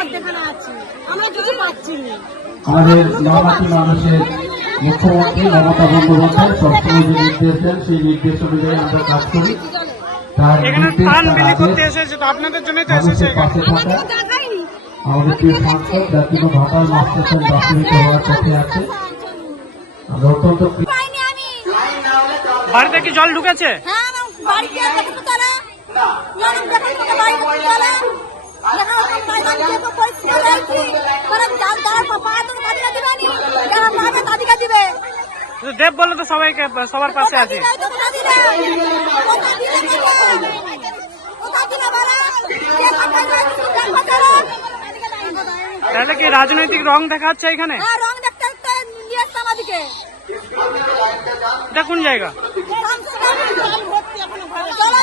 মধ্যখানে আছি, আমরা কিছু পাচ্ছি না। আমাদের নওগাঁটি মানুষের মুখ্যমন্ত্রী মমতা বন্দ্যোপাধ্যায় সবসময় যে নির্দেশ দেন সেই নির্দেশ অনুযায়ী আমরা কাজ করি। তার নির্দেশ আপনাদের জন্য মানুষের পাশে থাকা আমাদের প্রিয় সাংসদ জাতীয় ঘাটাল মাস্টার বাস্তবিত হওয়ার পথে আছে। আমরা অত্যন্ত বাড়িতে কি জল ঢুকেছে? দেব বলে তো সবাইকে সবার পাশে আছে। তাহলে কি রাজনৈতিক রং দেখাচ্ছে এখানে? এটা কোন জায়গা? চলো